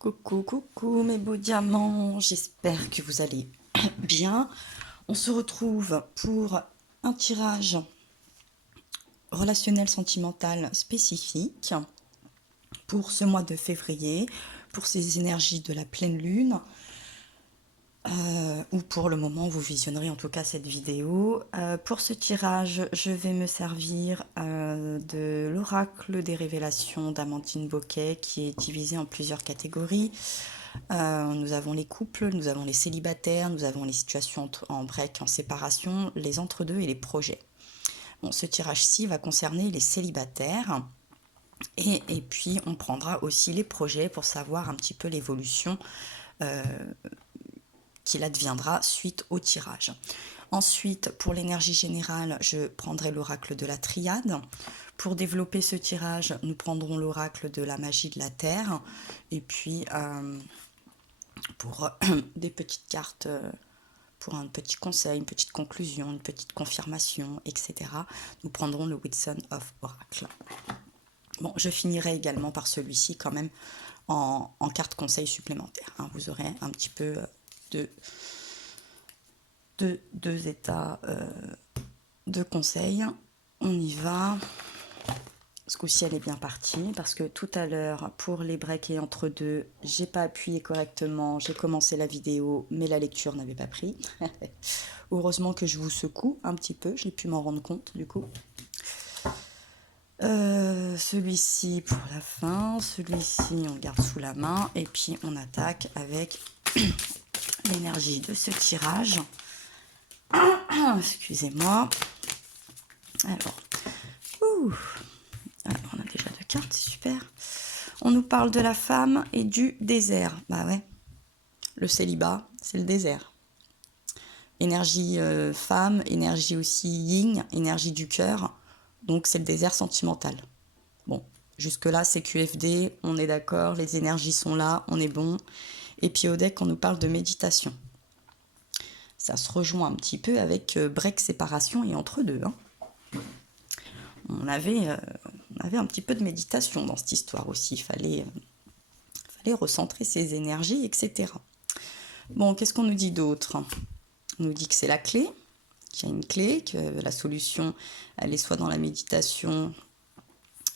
Coucou, coucou mes beaux diamants, j'espère que vous allez bien. On se retrouve pour un tirage relationnel sentimental spécifique pour ce mois de février, pour ces énergies de la pleine lune, ou pour le moment où vous visionnerez en tout cas cette vidéo. Pour ce tirage, je vais me servir de l'oracle des révélations d'Amandine Boquet qui est divisé en plusieurs catégories. Nous avons les couples, nous avons les célibataires, nous avons les situations en break, en séparation, les entre-deux et les projets. Bon, ce tirage-ci va concerner les célibataires et puis on prendra aussi les projets pour savoir un petit peu l'évolution qu'il adviendra suite au tirage. Ensuite, pour l'énergie générale, je prendrai l'oracle de la triade. Pour développer ce tirage, nous prendrons l'oracle de la magie de la terre. Et puis, pour des petites cartes, pour un petit conseil, une petite conclusion, une petite confirmation, etc., nous prendrons le Whitson of Oracle. Bon, je finirai également par celui-ci quand même en carte conseil supplémentaire. Hein. Vous aurez un petit peu deux états de conseils. On y va. Ce coup-ci, elle est bien partie parce que tout à l'heure, pour les breaks et entre deux, j'ai pas appuyé correctement. J'ai commencé la vidéo, mais la lecture n'avait pas pris. Heureusement que je vous secoue un petit peu. J'ai pu m'en rendre compte du coup. Celui-ci pour la fin. Celui-ci, on garde sous la main. Et puis, on attaque avec l'énergie de ce tirage. Excusez-moi. Alors, on a déjà deux cartes, c'est super. On nous parle de la femme et du désert. Bah ouais, le célibat, c'est le désert. Énergie femme, énergie aussi yin, énergie du cœur. Donc c'est le désert sentimental. Bon, jusque-là, c'est QFD, on est d'accord, les énergies sont là, on est bon. Et puis au deck, on nous parle de méditation. Ça se rejoint un petit peu avec break, séparation et entre deux. Hein. On avait un petit peu de méditation dans cette histoire aussi. Il fallait recentrer ses énergies, etc. Bon, qu'est-ce qu'on nous dit d'autre? On nous dit que c'est la clé, qu'il y a une clé, que la solution, elle est soit dans la méditation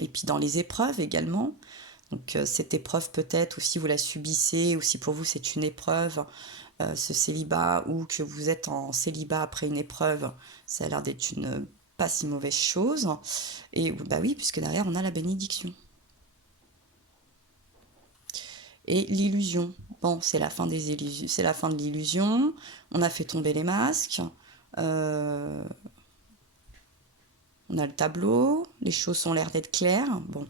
et puis dans les épreuves également. Donc cette épreuve peut-être, ou si vous la subissez, ou si pour vous c'est une épreuve, ce célibat, ou que vous êtes en célibat après une épreuve, ça a l'air d'être une pas si mauvaise chose. Et bah oui, puisque derrière on a la bénédiction. Et l'illusion. Bon, c'est la fin des illusions, c'est la fin de l'illusion. On a fait tomber les masques. On a le tableau. Les choses ont l'air d'être claires. Bon.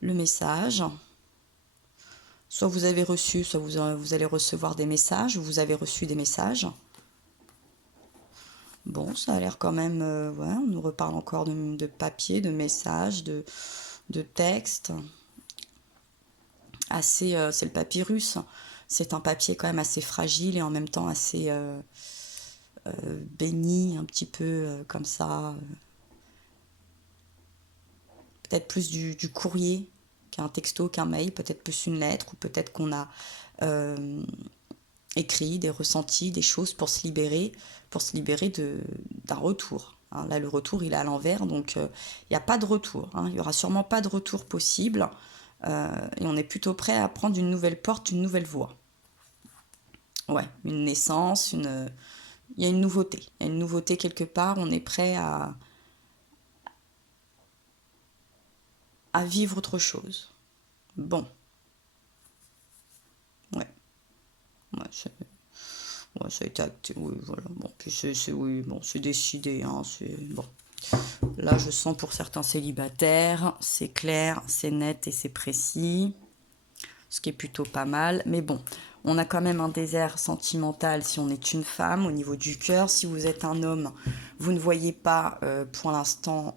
Le message. Soit vous avez reçu, soit vous allez recevoir des messages, ou vous avez reçu des messages. Bon, ça a l'air quand même... ouais, on nous reparle encore de papier, de messages, de textes. Assez, c'est le papyrus. C'est un papier quand même assez fragile et en même temps assez béni, un petit peu comme ça. Peut-être plus du courrier qu'un texto, qu'un mail, peut-être plus une lettre, ou peut-être qu'on a écrit des ressentis, des choses pour se libérer d'un retour. Hein. Là, le retour, il est à l'envers, donc il n'y a pas de retour. Hein. Il n'y aura sûrement pas de retour possible. Et on est plutôt prêt à prendre une nouvelle porte, une nouvelle voie. Ouais, une naissance, il y a une nouveauté. Il y a une nouveauté quelque part, on est prêt à vivre autre chose. Bon. Ouais. Ouais, ça a été acté. Oui, voilà. Bon, puis oui, bon, c'est décidé. Hein, bon. Là, je sens pour certains célibataires, c'est clair, c'est net et c'est précis. Ce qui est plutôt pas mal. Mais bon, on a quand même un désert sentimental si on est une femme au niveau du cœur. Si vous êtes un homme, vous ne voyez pas pour l'instant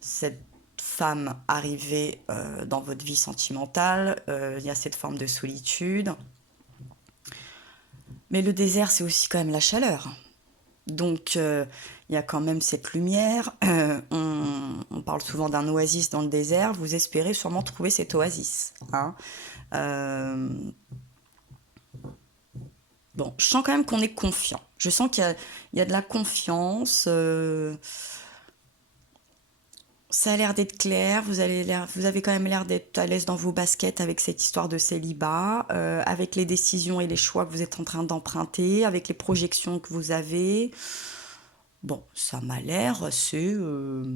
cette femme arriver dans votre vie sentimentale. Il y a cette forme de solitude. Mais le désert, c'est aussi quand même la chaleur. Donc, il y a quand même cette lumière. On parle souvent d'un oasis dans le désert. Vous espérez sûrement trouver cette oasis, hein. Euh, bon, je sens quand même qu'on est confiant. Je sens qu'il y a de la confiance. Ça a l'air d'être clair. Vous avez quand même l'air d'être à l'aise dans vos baskets avec cette histoire de célibat, avec les décisions et les choix que vous êtes en train d'emprunter, avec les projections que vous avez. Bon, ça m'a l'air assez. Je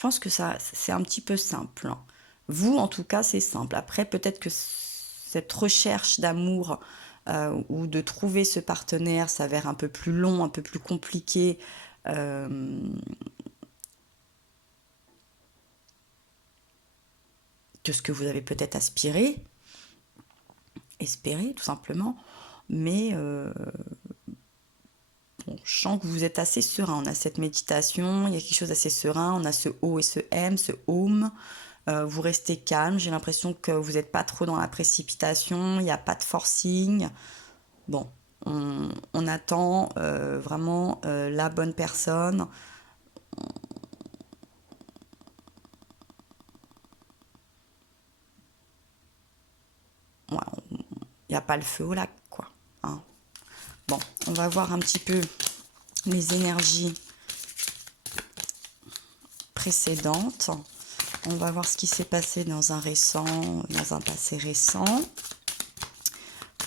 pense que ça, c'est un petit peu simple, hein. Vous, en tout cas, c'est simple. Après, peut-être que cette recherche d'amour ou de trouver ce partenaire s'avère un peu plus long, un peu plus compliqué. euh, que ce que vous avez peut-être espéré tout simplement. Mais bon, je sens que vous êtes assez serein. On a cette méditation, il y a quelque chose d'assez serein. On a ce O et ce M, ce home. Vous restez calme. J'ai l'impression que vous n'êtes pas trop dans la précipitation. Il n'y a pas de forcing. Bon, on attend vraiment la bonne personne. Ouais, il n'y a pas le feu au lac, quoi, hein. Bon, on va voir un petit peu les énergies précédentes. On va voir ce qui s'est passé dans un passé récent.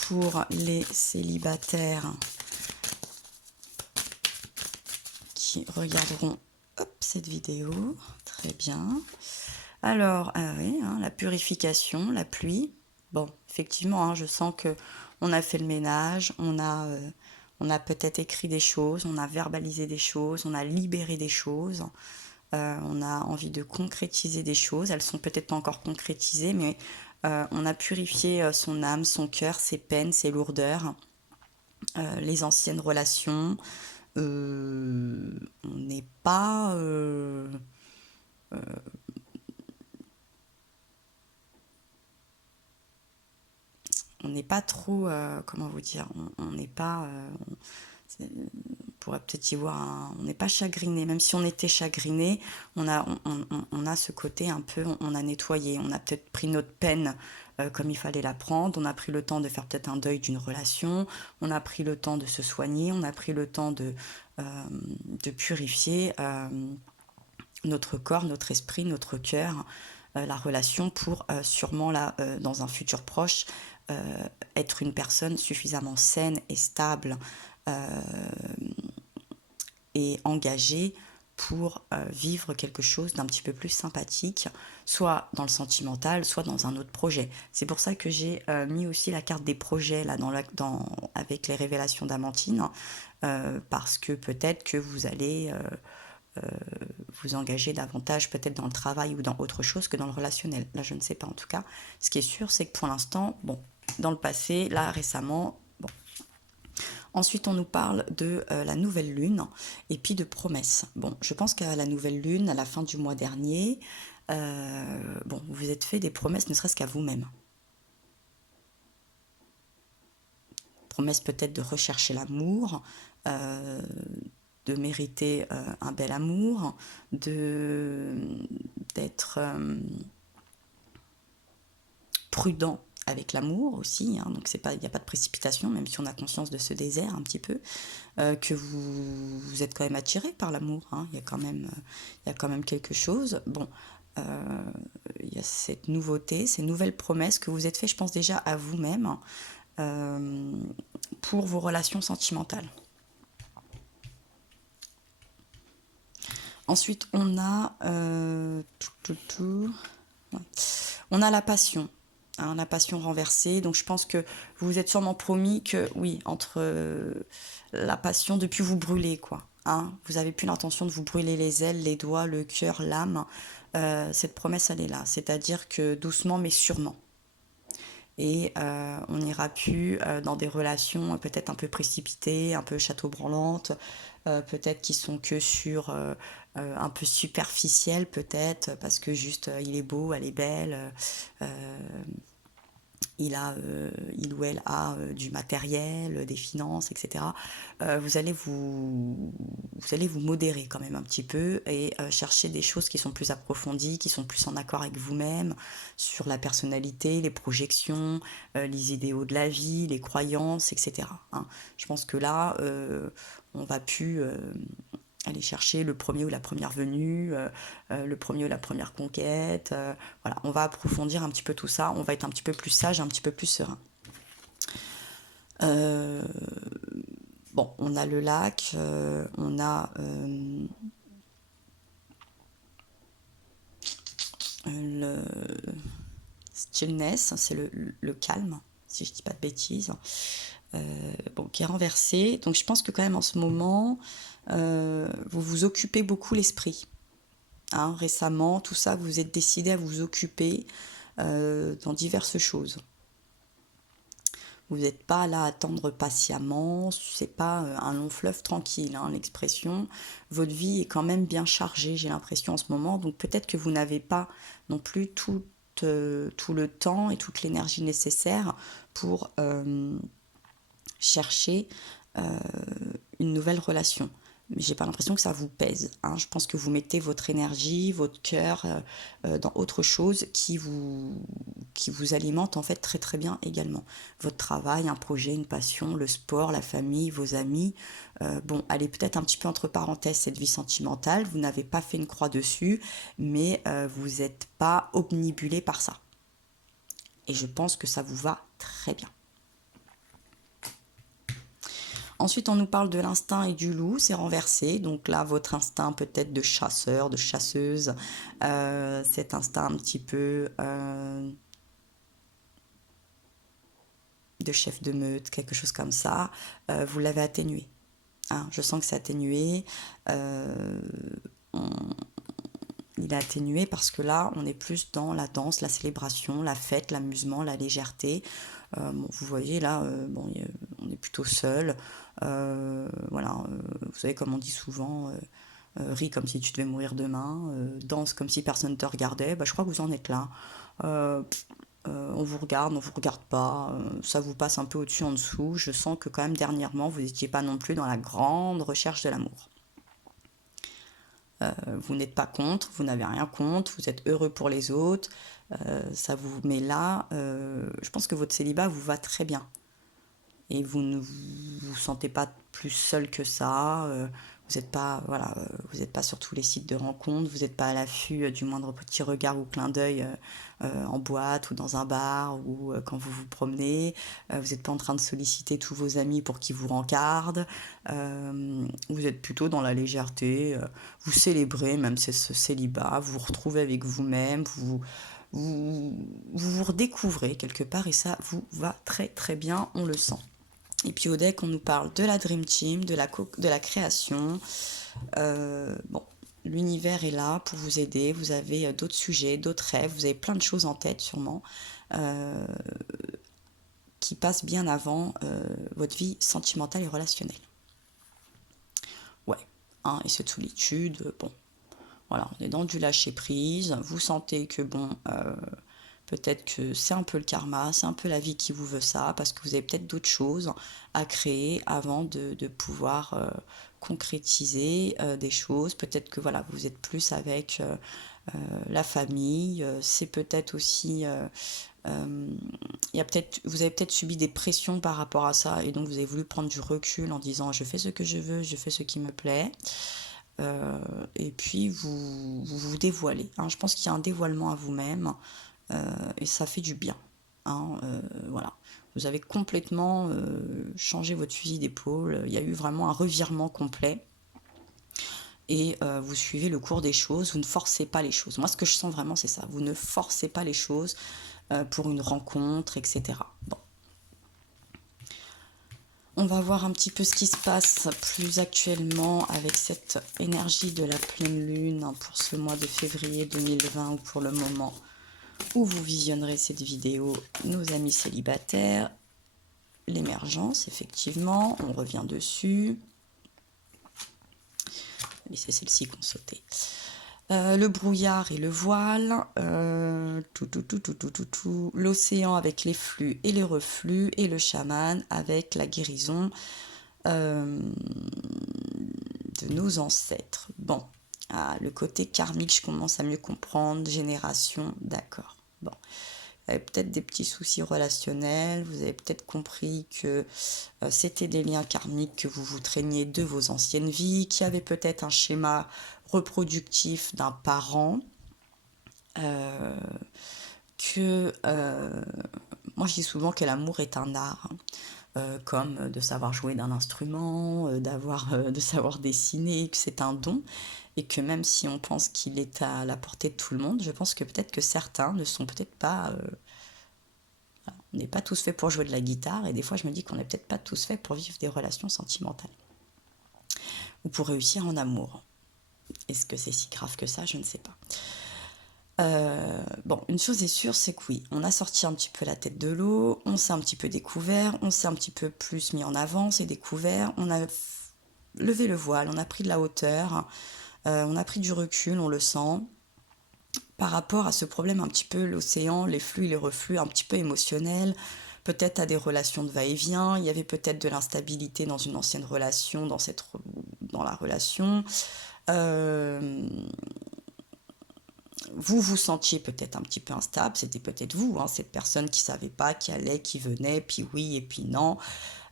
Pour les célibataires qui regarderont cette vidéo. Très bien. Alors, ah oui, hein, la purification, la pluie. Bon, effectivement, hein, je sens que on a fait le ménage, on a peut-être écrit des choses, on a verbalisé des choses, on a libéré des choses. On a envie de concrétiser des choses. Elles sont peut-être pas encore concrétisées, mais on a purifié son âme, son cœur, ses peines, ses lourdeurs, les anciennes relations. On n'est pas... on n'est pas trop... comment vous dire? On n'est pas... on pourrait peut-être y voir on n'est pas chagriné, même si on était chagriné, on a ce côté un peu, on a nettoyé, on a peut-être pris notre peine comme il fallait la prendre, on a pris le temps de faire peut-être un deuil d'une relation, on a pris le temps de se soigner, on a pris le temps de purifier notre corps, notre esprit, notre cœur, la relation pour sûrement là, dans un futur proche, être une personne suffisamment saine et stable euh, et engagée pour vivre quelque chose d'un petit peu plus sympathique, soit dans le sentimental, soit dans un autre projet. C'est pour ça que j'ai mis aussi la carte des projets là avec les révélations d'Amantine, parce que peut-être que vous allez vous engager davantage peut-être dans le travail ou dans autre chose que dans le relationnel. Là, je ne sais pas en tout cas. Ce qui est sûr, c'est que pour l'instant, bon, dans le passé, là récemment, bon. Ensuite, on nous parle de la nouvelle lune et puis de promesses. Bon, je pense qu'à la nouvelle lune, à la fin du mois dernier, bon, vous vous êtes fait des promesses, ne serait-ce qu'à vous-même. Promesse peut-être de rechercher l'amour, euh, de mériter un bel amour, d'être prudent avec l'amour aussi, hein. Donc il n'y a pas de précipitation, même si on a conscience de ce désert un petit peu, que vous êtes quand même attiré par l'amour, hein. Il y a quand même quelque chose. Bon, il y a cette nouveauté, ces nouvelles promesses que vous êtes fait, je pense déjà à vous-même, euh, pour vos relations sentimentales. Ensuite, on a on a la passion, hein, la passion renversée. Donc, je pense que vous vous êtes sûrement promis que, oui, entre la passion, depuis vous brûler, quoi, hein. Vous avez plus l'intention de vous brûler les ailes, les doigts, le cœur, l'âme. Cette promesse, elle est là. C'est-à-dire que doucement, mais sûrement. Et on n'ira plus dans des relations peut-être un peu précipitées, un peu château-branlantes, peut-être qui sont que sur un peu superficielles peut-être, parce que juste il est beau, elle est belle, il ou elle a du matériel, des finances, etc. Vous allez vous modérer quand même un petit peu et chercher des choses qui sont plus approfondies, qui sont plus en accord avec vous-même, sur la personnalité, les projections, les idéaux de la vie, les croyances, etc. Hein. Je pense que là, on va plus aller chercher le premier ou la première venue, le premier ou la première conquête. Voilà, on va approfondir un petit peu tout ça, on va être un petit peu plus sage, un petit peu plus serein. Bon, on a le lac, on a le stillness, c'est le calme, si je dis pas de bêtises, bon, qui est renversé. Donc je pense que quand même en ce moment, vous vous occupez beaucoup l'esprit. Hein, récemment, tout ça, vous êtes décidé à vous occuper dans diverses choses. Vous n'êtes pas là à attendre patiemment, c'est pas un long fleuve tranquille, hein, l'expression. Votre vie est quand même bien chargée, j'ai l'impression en ce moment, donc peut-être que vous n'avez pas non plus tout le temps et toute l'énergie nécessaire pour chercher une nouvelle relation. Mais j'ai pas l'impression que ça vous pèse. Hein. Je pense que vous mettez votre énergie, votre cœur dans autre chose qui vous alimente en fait très très bien également. Votre travail, un projet, une passion, le sport, la famille, vos amis. Bon, elle est peut-être un petit peu entre parenthèses cette vie sentimentale. Vous n'avez pas fait une croix dessus, mais vous n'êtes pas obnubilé par ça. Et je pense que ça vous va très bien. Ensuite, on nous parle de l'instinct et du loup, c'est renversé. Donc là, votre instinct peut-être de chasseur, de chasseuse, cet instinct un petit peu de chef de meute, quelque chose comme ça, vous l'avez atténué. Hein, je sens que c'est atténué. Il est atténué parce que là, on est plus dans la danse, la célébration, la fête, l'amusement, la légèreté. Bon, vous voyez là, bon, on est plutôt seul. Voilà, vous savez comme on dit souvent, ris comme si tu devais mourir demain, danse comme si personne ne te regardait. Bah, je crois que vous en êtes là. On vous regarde pas, ça vous passe un peu au-dessus, en dessous. Je sens que quand même dernièrement, vous n'étiez pas non plus dans la grande recherche de l'amour. Vous n'êtes pas contre, vous n'avez rien contre, vous êtes heureux pour les autres, ça vous met là. Je pense que votre célibat vous va très bien. Et vous ne vous sentez pas plus seul que ça. Vous n'êtes pas, voilà, vous n'êtes pas sur tous les sites de rencontres, vous n'êtes pas à l'affût du moindre petit regard ou clin d'œil en boîte ou dans un bar ou quand vous vous promenez. Vous n'êtes pas en train de solliciter tous vos amis pour qu'ils vous rencardent. Vous êtes plutôt dans la légèreté. Vous célébrez même ce célibat, vous vous retrouvez avec vous-même, vous redécouvrez quelque part et ça vous va très très bien, on le sent. Et puis au deck, on nous parle de la Dream Team, de la création. Bon, l'univers est là pour vous aider. Vous avez d'autres sujets, d'autres rêves. Vous avez plein de choses en tête sûrement qui passent bien avant votre vie sentimentale et relationnelle. Ouais, hein, et cette solitude, bon, voilà, on est dans du lâcher prise. Vous sentez que bon... peut-être que c'est un peu le karma, c'est un peu la vie qui vous veut ça, parce que vous avez peut-être d'autres choses à créer avant de pouvoir concrétiser des choses. Peut-être que voilà, vous êtes plus avec la famille. C'est peut-être aussi... vous avez peut-être subi des pressions par rapport à ça, et donc vous avez voulu prendre du recul en disant je fais ce que je veux, je fais ce qui me plaît. Et puis vous dévoilez. Hein. Je pense qu'il y a un dévoilement à vous-même. Et ça fait du bien. Hein, voilà. Vous avez complètement changé votre fusil d'épaule. Il y a eu vraiment un revirement complet. Et vous suivez le cours des choses. Vous ne forcez pas les choses. Moi, ce que je sens vraiment, c'est ça. Vous ne forcez pas les choses pour une rencontre, etc. Bon. On va voir un petit peu ce qui se passe plus actuellement avec cette énergie de la pleine lune pour ce mois de février 2020 ou pour le moment où vous visionnerez cette vidéo, nos amis célibataires, l'émergence, effectivement, on revient dessus. Et c'est celle-ci qu'on sautait. Le brouillard et le voile, l'océan avec les flux et les reflux, et le chaman avec la guérison euh, de nos ancêtres. Bon, le côté karmique, je commence à mieux comprendre, génération, d'accord. Bon, vous avez peut-être des petits soucis relationnels, vous avez peut-être compris que c'était des liens karmiques que vous traîniez de vos anciennes vies, qu'il y avait peut-être un schéma reproductif d'un parent, euh, que moi je dis souvent que l'amour est un art, hein, comme de savoir jouer d'un instrument, de savoir dessiner, que c'est un don, et que même si on pense qu'il est à la portée de tout le monde, je pense que peut-être que certains ne sont peut-être pas on n'est pas tous faits pour jouer de la guitare, et des fois je me dis qu'on n'est peut-être pas tous faits pour vivre des relations sentimentales ou pour réussir en amour. Est-ce que c'est si grave que ça? Je ne sais pas. Bon, une chose est sûre, c'est que oui, on a sorti un petit peu la tête de l'eau, on s'est un petit peu découvert, on s'est un petit peu plus mis en avant, s'est découvert, on a levé le voile, on a pris de la hauteur, on a pris du recul, on le sent, par rapport à ce problème un petit peu, l'océan, les flux, les reflux, un petit peu émotionnels, peut-être à des relations de va-et-vient, il y avait peut-être de l'instabilité dans une ancienne relation, dans la relation. Euh, vous vous sentiez peut-être un petit peu instable, c'était peut-être vous, hein, cette personne qui savait pas, qui allait, qui venait, puis oui et puis non.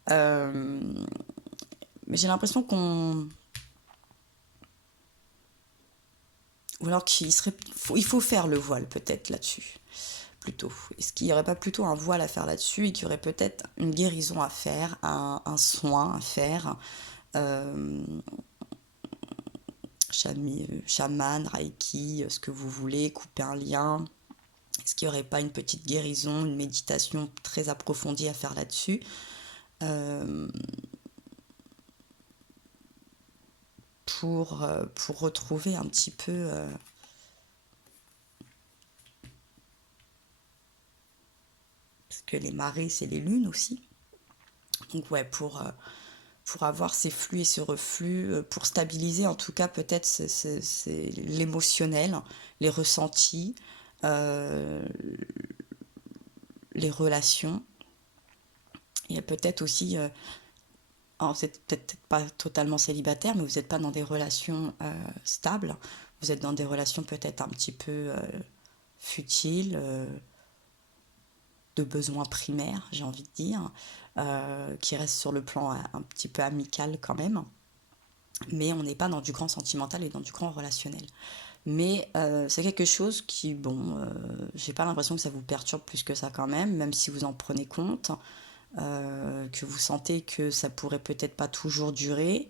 Euh, mais j'ai l'impression qu'on... Ou alors il faut faire le voile peut-être là-dessus, plutôt. Est-ce qu'il n'y aurait pas plutôt un voile à faire là-dessus, et qu'il y aurait peut-être une guérison à faire, un soin à faire, euh, chaman, reiki, ce que vous voulez, couper un lien. Est-ce qu'il n'y aurait pas une petite guérison, une méditation très approfondie à faire là-dessus, euh, pour retrouver un petit peu... parce que les marées, c'est les lunes aussi. Donc ouais, pour avoir ces flux et ce reflux, pour stabiliser en tout cas peut-être c'est l'émotionnel, les ressentis, euh, les relations. Il y a peut-être aussi, alors vous n'êtes peut-être pas totalement célibataire, mais vous n'êtes pas dans des relations stables, vous êtes dans des relations peut-être un petit peu futiles, de besoins primaires, j'ai envie de dire, qui restent sur le plan un petit peu amical quand même, mais on n'est pas dans du grand sentimental et dans du grand relationnel. Mais c'est quelque chose qui, bon, j'ai pas l'impression que ça vous perturbe plus que ça quand même si vous en prenez compte, que vous sentez que ça pourrait peut-être pas toujours durer.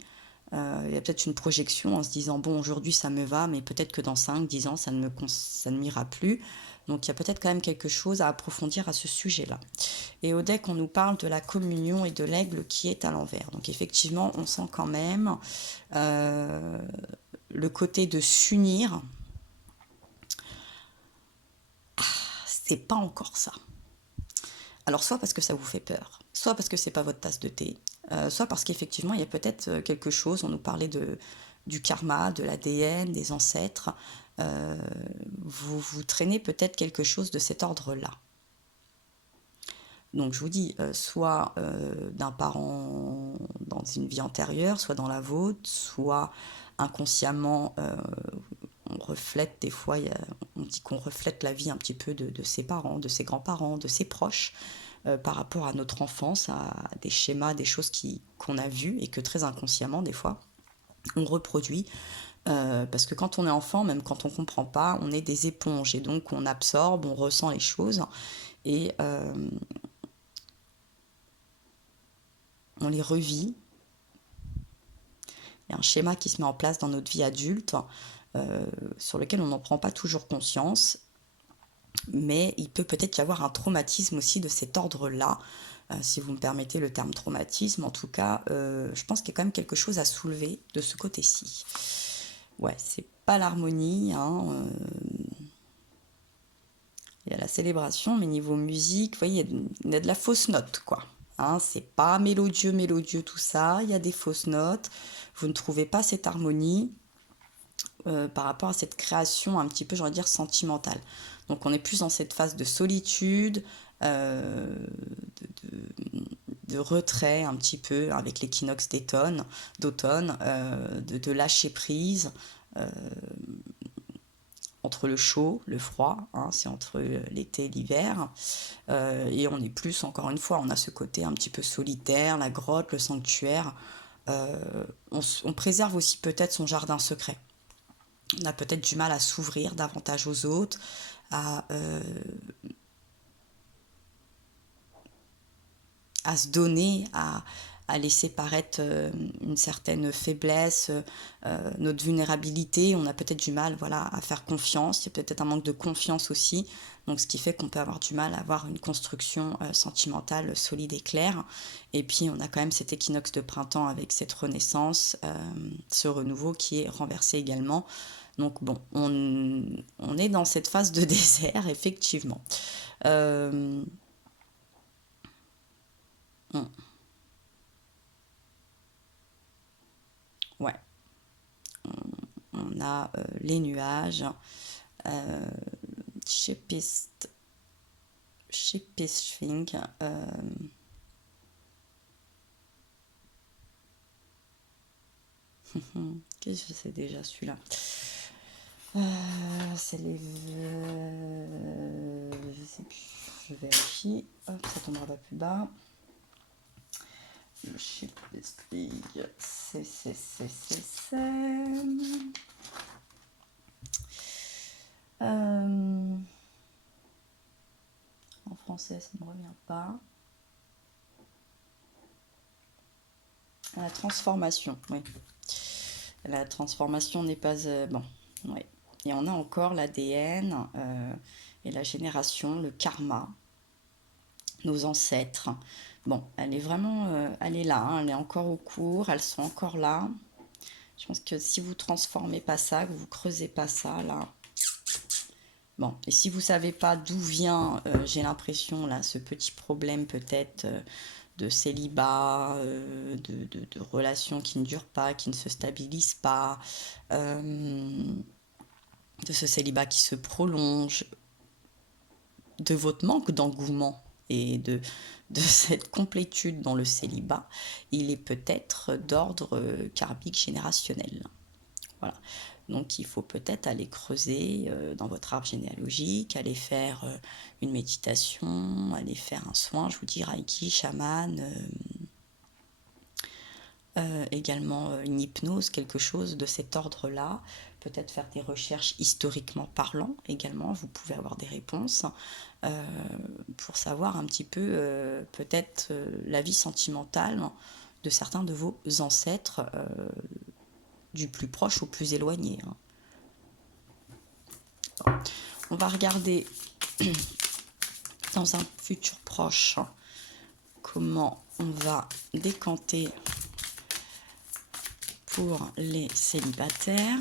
Il y a peut-être une projection en se disant, bon, aujourd'hui ça me va, mais peut-être que dans 5 10 ans ça ne m'ira plus. Donc il y a peut-être quand même quelque chose à approfondir à ce sujet-là. Et au deck, on nous parle de la communion et de l'aigle qui est à l'envers. Donc effectivement, on sent quand même euh, le côté de s'unir. C'est pas encore ça. Alors soit parce que ça vous fait peur, soit parce que c'est pas votre tasse de thé, soit parce qu'effectivement il y a peut-être quelque chose, on nous parlait du karma, de l'ADN, des ancêtres, euh, vous traînez peut-être quelque chose de cet ordre-là. Donc je vous dis, soit d'un parent dans une vie antérieure, soit dans la vôtre, soit inconsciemment, on reflète des fois, on dit qu'on reflète la vie un petit peu de ses parents, de ses grands-parents, de ses proches, par rapport à notre enfance, à des schémas, des choses qu'on a vues et que très inconsciemment des fois on reproduit. Parce que quand on est enfant, même quand on ne comprend pas, on est des éponges et donc on absorbe, on ressent les choses et on les revit. Il y a un schéma qui se met en place dans notre vie adulte, sur lequel on n'en prend pas toujours conscience, mais il peut peut-être y avoir un traumatisme aussi de cet ordre-là, si vous me permettez le terme traumatisme. En tout cas, je pense qu'il y a quand même quelque chose à soulever de ce côté-ci. Ouais, c'est pas l'harmonie, hein, il y a la célébration, mais niveau musique, vous voyez, il y a de la fausse note, quoi. Hein, c'est pas mélodieux, mélodieux tout ça, il y a des fausses notes, vous ne trouvez pas cette harmonie, par rapport à cette création un petit peu, j'aurais dire, sentimentale. Donc on est plus dans cette phase de solitude, de retrait un petit peu avec l'équinoxe d'automne, de lâcher prise entre le chaud, le froid, hein, c'est entre l'été et l'hiver. Et on est plus, encore une fois, on a ce côté un petit peu solitaire, la grotte, le sanctuaire. On préserve aussi peut-être son jardin secret. On a peut-être du mal à s'ouvrir davantage aux autres, à se donner, à laisser paraître une certaine faiblesse, notre vulnérabilité. On a peut-être du mal, voilà, à faire confiance. Il y a peut-être un manque de confiance aussi. Donc, ce qui fait qu'on peut avoir du mal à avoir une construction sentimentale solide et claire. Et puis, on a quand même cet équinoxe de printemps avec cette renaissance, ce renouveau qui est renversé également. Donc, bon, on est dans cette phase de désert, effectivement. On- ouais, on a les nuages. Euh, Shepist, Shepistfing. Qu'est-ce que c'est déjà celui-là? C'est les. Je sais plus. Je vérifie. Hop, ça tombera pas plus bas. Le Shepistfing. C'est. En français, ça ne me revient pas. La transformation, oui. La transformation n'est pas... bon, oui. Et on a encore l'ADN et la génération, le karma, nos ancêtres. Bon, elle est vraiment... elle est là, hein, elle est encore au cours, elles sont encore là. Je pense que si vous transformez pas ça, que vous creusez pas ça, là... Bon, et si vous savez pas d'où vient, j'ai l'impression, là, ce petit problème peut-être... de célibat, de relations qui ne durent pas, qui ne se stabilisent pas, de ce célibat qui se prolonge, de votre manque d'engouement et de cette complétude dans le célibat, il est peut-être d'ordre karmique générationnel. Voilà. Donc il faut peut-être aller creuser dans votre arbre généalogique, aller faire une méditation, aller faire un soin, je vous dis Reiki, chaman, également une hypnose, quelque chose de cet ordre-là. Peut-être faire des recherches historiquement parlant également, vous pouvez avoir des réponses pour savoir un petit peu peut-être la vie sentimentale de certains de vos ancêtres, du plus proche au plus éloigné. On va regarder dans un futur proche comment on va décanter pour les célibataires,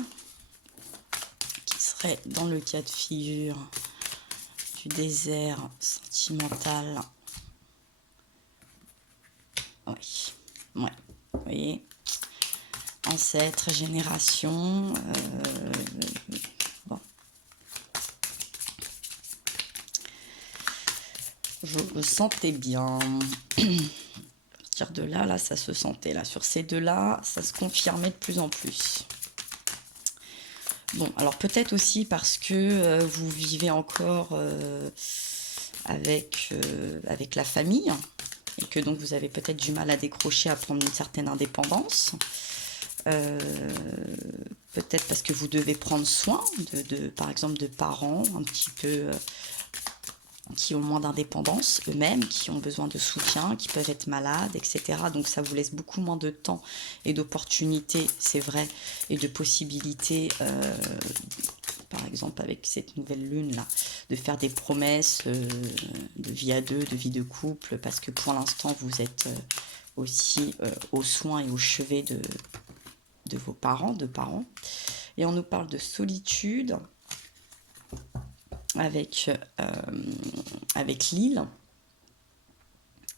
qui serait dans le cas de figure du désert sentimental. Oui, ouais, vous voyez, ancêtre, génération, bon. Je le sentais bien. À partir de là, là, ça se sentait. Là, sur ces deux-là, ça se confirmait de plus en plus. Bon, alors peut-être aussi parce que vous vivez encore avec la famille et que donc vous avez peut-être du mal à décrocher, à prendre une certaine indépendance. Peut-être parce que vous devez prendre soin par exemple, de parents un petit peu qui ont moins d'indépendance eux-mêmes, qui ont besoin de soutien, qui peuvent être malades, etc. Donc ça vous laisse beaucoup moins de temps et d'opportunités, c'est vrai, et de possibilités, par exemple avec cette nouvelle lune là, de faire des promesses de vie à deux, de vie de couple, parce que pour l'instant vous êtes aussi aux soins et au chevet de vos parents, Et on nous parle de solitude avec l'île,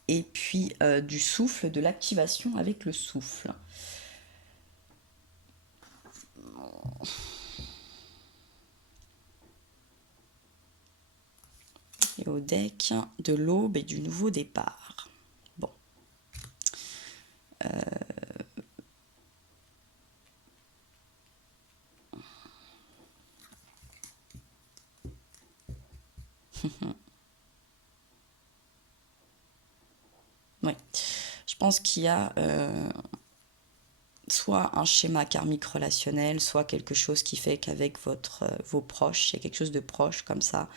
et puis du souffle, de l'activation avec le souffle. au deck de l'aube et du nouveau départ. Bon. Oui. Je pense qu'il y a soit un schéma karmique relationnel, soit quelque chose qui fait qu'avec vos proches, il y a quelque chose de proche comme ça,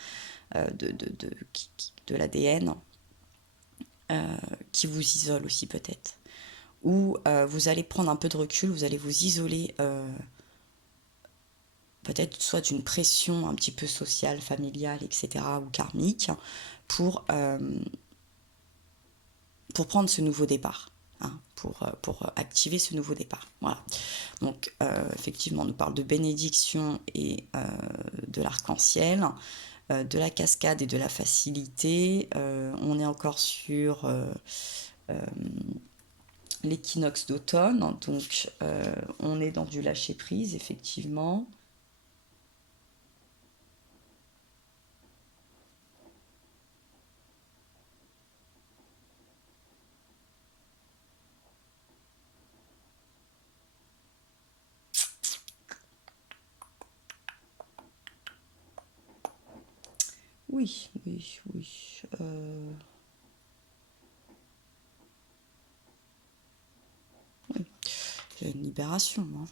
de l'ADN, qui vous isole aussi peut-être. Ou vous allez prendre un peu de recul, vous allez vous isoler peut-être soit d'une pression un petit peu sociale, familiale, etc., ou karmique, pour prendre ce nouveau départ. Hein, pour activer ce nouveau départ. Voilà. Donc, effectivement, on nous parle de bénédiction et de l'arc-en-ciel, de la cascade et de la facilité. On est encore sur l'équinoxe d'automne, donc on est dans du lâcher-prise, effectivement. Oui, oui, oui. Oui. C'est une libération. Hein.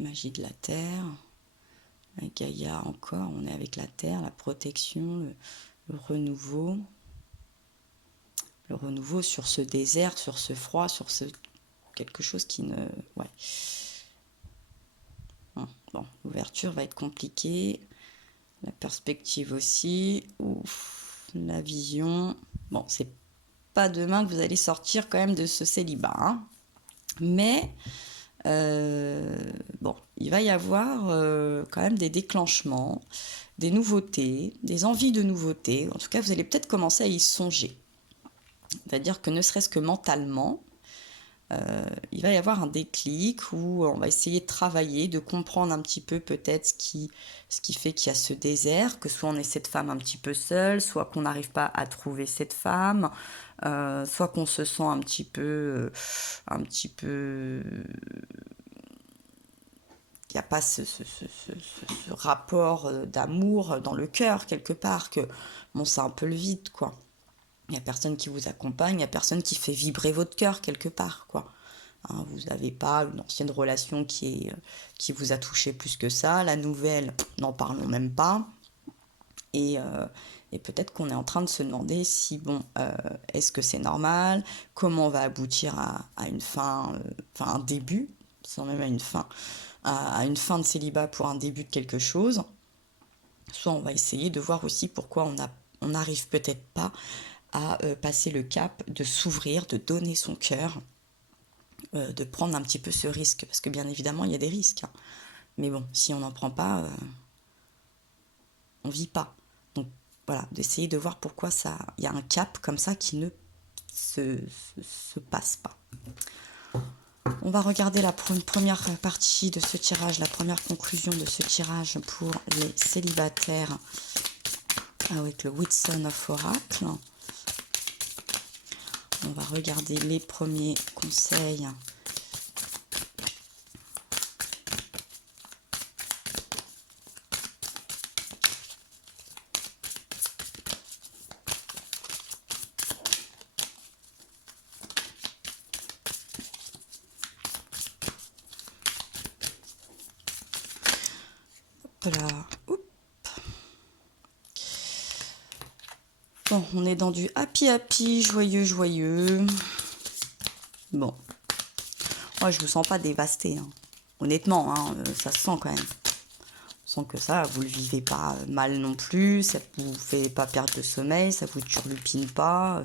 Magie de la terre. Gaïa encore, on est avec la terre, la protection, le renouveau. Le renouveau sur ce désert, sur ce froid, sur ce quelque chose qui ne... Ouais. Bon, l'ouverture va être compliquée. La perspective aussi. Ouf, la vision. Bon, c'est pas demain que vous allez sortir quand même de ce célibat. Hein. Mais, bon, il va y avoir quand même des déclenchements, des nouveautés, des envies de nouveautés. En tout cas, vous allez peut-être commencer à y songer. C'est-à-dire que ne serait-ce que mentalement, il va y avoir un déclic où on va essayer de travailler, de comprendre un petit peu peut-être ce qui fait qu'il y a ce désert, que soit on est cette femme un petit peu seule, soit qu'on n'arrive pas à trouver cette femme, soit qu'on se sent un petit peu, il n'y a pas ce rapport d'amour dans le cœur quelque part, que bon, c'est un peu le vide, quoi. Il n'y a personne qui vous accompagne, il n'y a personne qui fait vibrer votre cœur quelque part, quoi. Hein, vous n'avez pas une ancienne relation qui vous a touché plus que ça. La nouvelle, n'en parlons même pas. Et peut-être qu'on est en train de se demander si, bon, est-ce que c'est normal? Comment on va aboutir à une fin, enfin un début, sans même à une fin, à une fin de célibat pour un début de quelque chose. Soit on va essayer de voir aussi pourquoi on n'arrive peut-être pas à passer le cap de s'ouvrir, de donner son cœur, de prendre un petit peu ce risque. Parce que bien évidemment, il y a des risques. Hein. Mais bon, si on n'en prend pas, on ne vit pas. Donc voilà, d'essayer de voir pourquoi il y a un cap comme ça qui ne se passe pas. On va regarder une première partie de ce tirage, la première conclusion de ce tirage pour les célibataires avec le Whitson of Oracle. On va regarder les premiers conseils. Voilà. Bon, on est dans du happy happy, joyeux joyeux. Bon. Moi, je vous sens pas dévasté. Hein. Honnêtement, hein, ça se sent quand même. On sent que ça, vous le vivez pas mal non plus. Ça vous fait pas perdre de sommeil. Ça vous turlupine pas.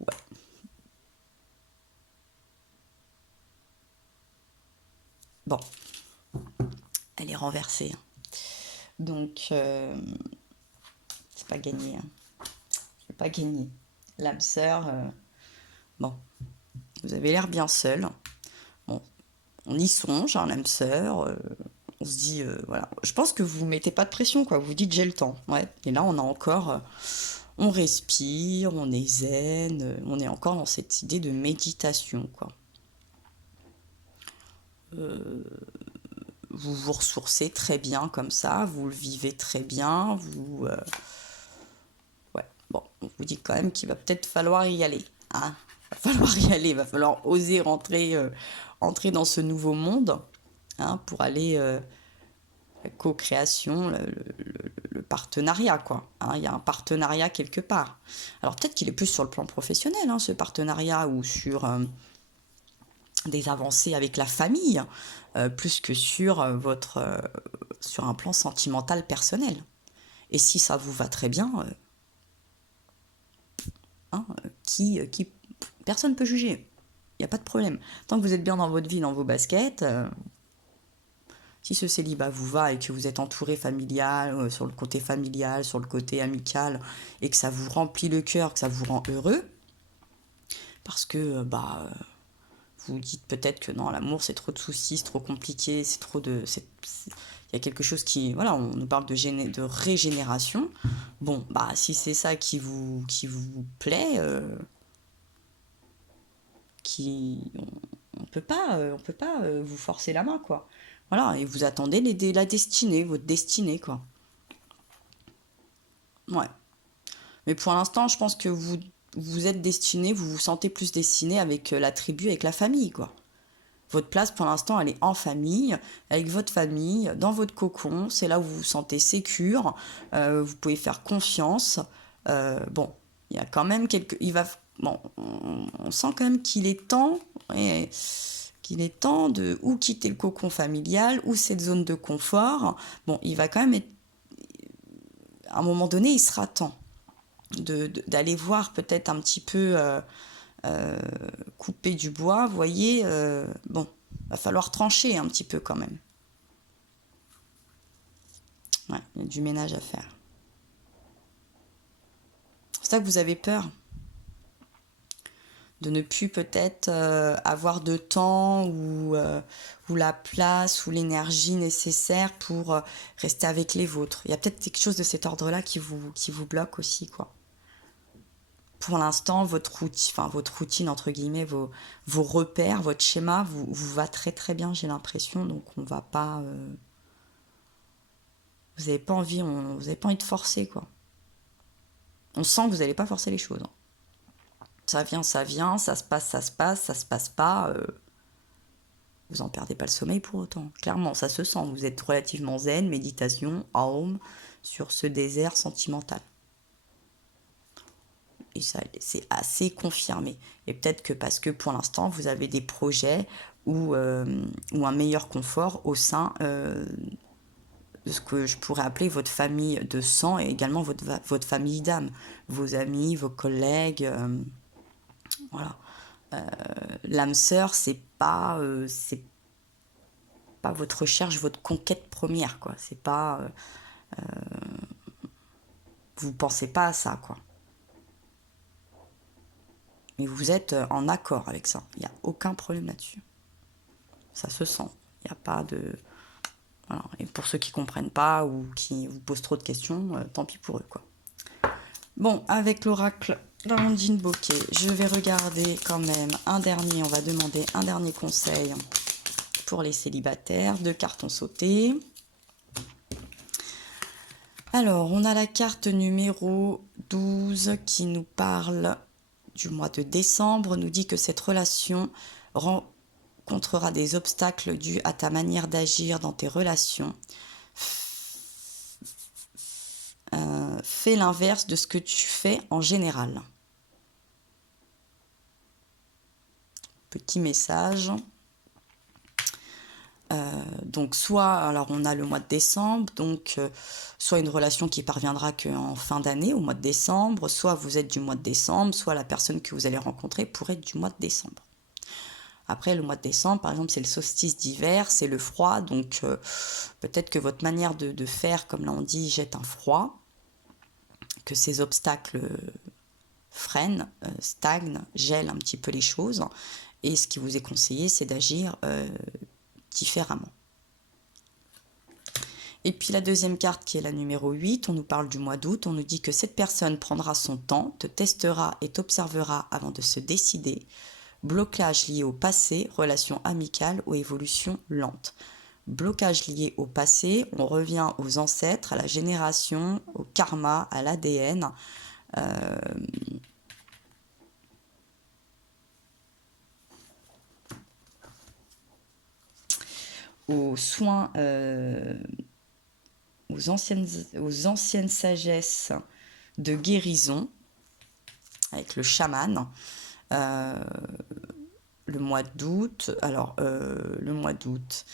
Ouais. Bon. Elle est renversée. Donc, c'est pas gagné. Hein. C'est pas gagné. L'âme sœur, bon, vous avez l'air bien seul. Bon, on y songe, hein, l'âme sœur. On se dit, voilà. Je pense que vous mettez pas de pression, quoi. Vous vous dites, j'ai le temps. Ouais. Et là, on a encore, on respire, on est zen, on est encore dans cette idée de méditation, quoi. Vous vous ressourcez très bien comme ça, vous le vivez très bien, vous... ouais, bon, on vous dit quand même qu'il va peut-être falloir y aller. Hein, va falloir y aller, va falloir oser entrer dans ce nouveau monde, hein, pour aller la co-création, le partenariat, quoi. Hein, il y a un partenariat quelque part. Alors peut-être qu'il est plus sur le plan professionnel, hein, ce partenariat, ou sur des avancées avec la famille, plus que sur sur un plan sentimental personnel. Et si ça vous va très bien, hein, personne ne peut juger. Il n'y a pas de problème. Tant que vous êtes bien dans votre vie, dans vos baskets, si ce célibat vous va et que vous êtes entouré familial, sur le côté familial, sur le côté amical, et que ça vous remplit le cœur, que ça vous rend heureux, parce que vous dites peut-être que non, l'amour c'est trop de soucis, c'est trop compliqué, c'est trop de... Il y a quelque chose qui... Voilà, on nous parle de régénération. Bon, si c'est ça qui vous plaît, on peut pas vous forcer la main, quoi. Voilà, et vous attendez la destinée, votre destinée, quoi. Ouais. Mais pour l'instant, je pense que vous êtes destiné, vous vous sentez plus destiné avec la tribu, avec la famille, quoi. Votre place, pour l'instant, elle est en famille, avec votre famille, dans votre cocon. C'est là où vous vous sentez sécure. Vous pouvez faire confiance. Bon, il y a quand même bon, on sent quand même qu'il est temps, de ou quitter le cocon familial ou cette zone de confort. Bon, il va quand même être, à un moment donné, il sera temps d'aller voir peut-être un petit peu couper du bois, vous voyez, bon, va falloir trancher un petit peu quand même. Ouais, il y a du ménage à faire. C'est ça que vous avez peur de ne plus peut-être avoir de temps ou la place ou l'énergie nécessaire pour rester avec les vôtres. Il y a peut-être quelque chose de cet ordre-là qui vous bloque aussi, quoi. Pour l'instant, votre routine, entre guillemets, vos repères, votre schéma vous va très très bien, j'ai l'impression. Donc on va pas... vous n'avez pas envie, de forcer, quoi. On sent que vous n'allez pas forcer les choses. Ça vient, ça se passe, ça se passe pas. Vous en perdez pas le sommeil pour autant. Clairement, ça se sent. Vous êtes relativement zen, méditation, home, sur ce désert sentimental. Et ça, c'est assez confirmé. Et peut-être que parce que pour l'instant, vous avez des projets ou un meilleur confort au sein de ce que je pourrais appeler votre famille de sang et également votre famille d'âme, vos amis, vos collègues. Voilà. L'âme sœur, c'est pas votre recherche, votre conquête première, quoi. C'est pas... vous pensez pas à ça, quoi. Mais vous êtes en accord avec ça. Il n'y a aucun problème là-dessus. Ça se sent. Il n'y a pas de... Voilà. Et pour ceux qui ne comprennent pas ou qui vous posent trop de questions, tant pis pour eux, quoi. Bon, avec l'oracle d'Amandine Bocquet, je vais regarder quand même on va demander un dernier conseil pour les célibataires. 2 cartes ont sauté. Alors, on a la carte numéro 12 qui nous parle du mois de décembre, nous dit que cette relation rencontrera des obstacles dus à ta manière d'agir dans tes relations. Fais l'inverse de ce que tu fais en général. Petit message. Donc alors on a le mois de décembre, donc soit une relation qui parviendra qu'en fin d'année, au mois de décembre, soit vous êtes du mois de décembre, soit la personne que vous allez rencontrer pourrait être du mois de décembre. Après, le mois de décembre, par exemple, c'est le solstice d'hiver, c'est le froid, donc peut-être que votre manière de faire, comme là on dit, jette un froid, que ces obstacles freinent, stagnent, gèlent un petit peu les choses, et ce qui vous est conseillé, c'est d'agir différemment. Et puis la deuxième carte qui est la numéro 8, on nous parle du mois d'août, on nous dit que cette personne prendra son temps, te testera et t'observera avant de se décider. Blocage lié au passé, relation amicale ou évolution lente. Blocage lié au passé, on revient aux ancêtres, à la génération, au karma, à l'ADN. Aux soins, aux anciennes sagesses de guérison avec le chaman. Le mois d'août, alors le mois d'août,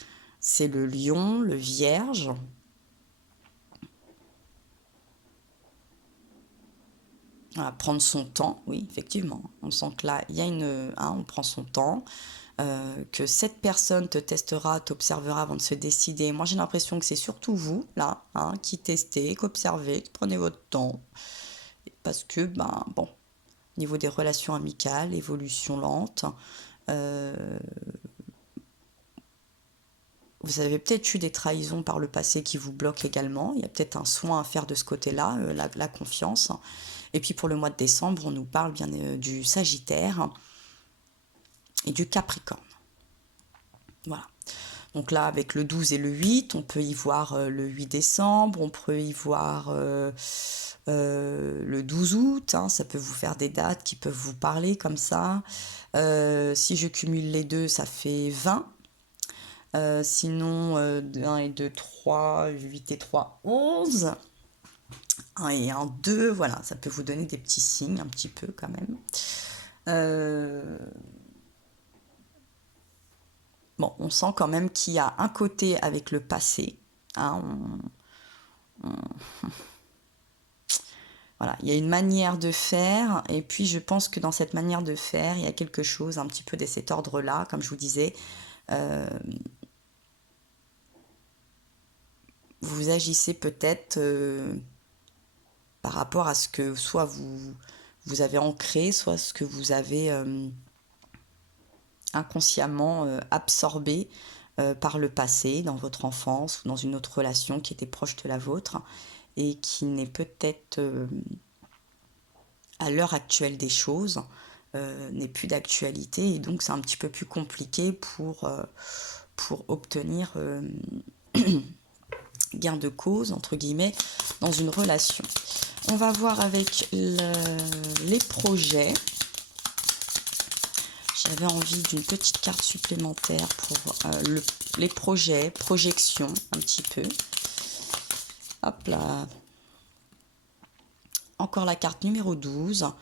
c'est le lion, le vierge. Voilà, prendre son temps, oui, effectivement. On sent que là, il y a on prend son temps. Que cette personne te testera, t'observera avant de se décider. Moi, j'ai l'impression que c'est surtout vous, là, qui testez, qu'observez, qui prenez votre temps. Parce que, bon, niveau des relations amicales, évolution lente, vous avez peut-être eu des trahisons par le passé qui vous bloquent également. Il y a peut-être un soin à faire de ce côté-là, la confiance. Et puis pour le mois de décembre, on nous parle bien du Sagittaire et du Capricorne. Voilà. Donc là, avec le 12 et le 8, on peut y voir le 8 décembre, on peut y voir le 12 août, ça peut vous faire des dates qui peuvent vous parler comme ça. Si je cumule les deux, ça fait 20. Sinon, 1 et 2, 3, 8 et 3, 11. 1 et 1, 2, voilà, ça peut vous donner des petits signes un petit peu quand même. Bon, on sent quand même qu'il y a un côté avec le passé. Voilà, il y a une manière de faire, et puis je pense que dans cette manière de faire, il y a quelque chose un petit peu de cet ordre-là, comme je vous disais. Vous agissez peut-être par rapport à ce que soit vous avez ancré, soit ce que vous avez inconsciemment absorbé par le passé, dans votre enfance ou dans une autre relation qui était proche de la vôtre et qui n'est peut-être à l'heure actuelle des choses n'est plus d'actualité, et donc c'est un petit peu plus compliqué pour obtenir gain de cause entre guillemets dans une relation. On va voir avec les projets. J'avais envie d'une petite carte supplémentaire pour les projets, projections un petit peu. Hop là. Encore la carte numéro 12.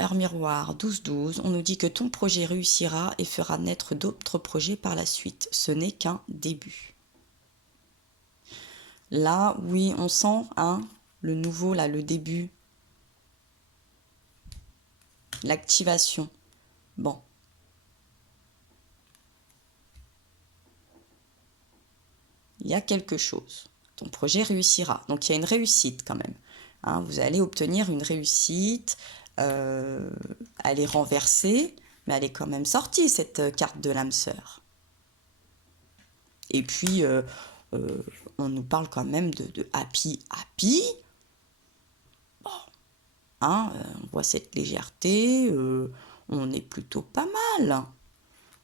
Heure miroir 12-12. On nous dit que ton projet réussira et fera naître d'autres projets par la suite. Ce n'est qu'un début. Là, oui, on sent le nouveau, là, le début. L'activation. Bon. Il y a quelque chose. Ton projet réussira. Donc, il y a une réussite quand même. Vous allez obtenir une réussite. Elle est renversée, mais elle est quand même sortie, cette carte de l'âme sœur. Et puis, on nous parle quand même de happy. Bon. On voit cette légèreté. On est plutôt pas mal.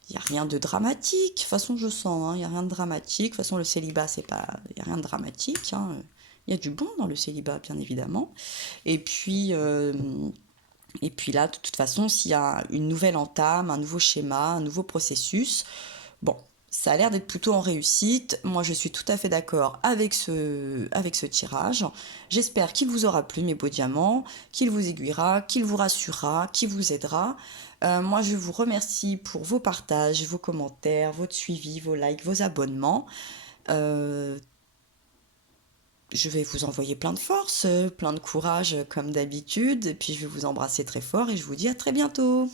Il n'y a rien de dramatique. De toute façon, je sens, il n'y a rien de dramatique. De toute façon, le célibat, il n'y a rien de dramatique. Il y a du bon dans le célibat, bien évidemment. Et puis là, de toute façon, s'il y a une nouvelle entame, un nouveau schéma, un nouveau processus, bon, ça a l'air d'être plutôt en réussite. Moi, je suis tout à fait d'accord avec ce tirage. J'espère qu'il vous aura plu, mes beaux diamants, qu'il vous aiguillera, qu'il vous rassurera, qu'il vous aidera. Moi, je vous remercie pour vos partages, vos commentaires, votre suivi, vos likes, vos abonnements. Je vais vous envoyer plein de force, plein de courage comme d'habitude. Et puis, je vais vous embrasser très fort et je vous dis à très bientôt.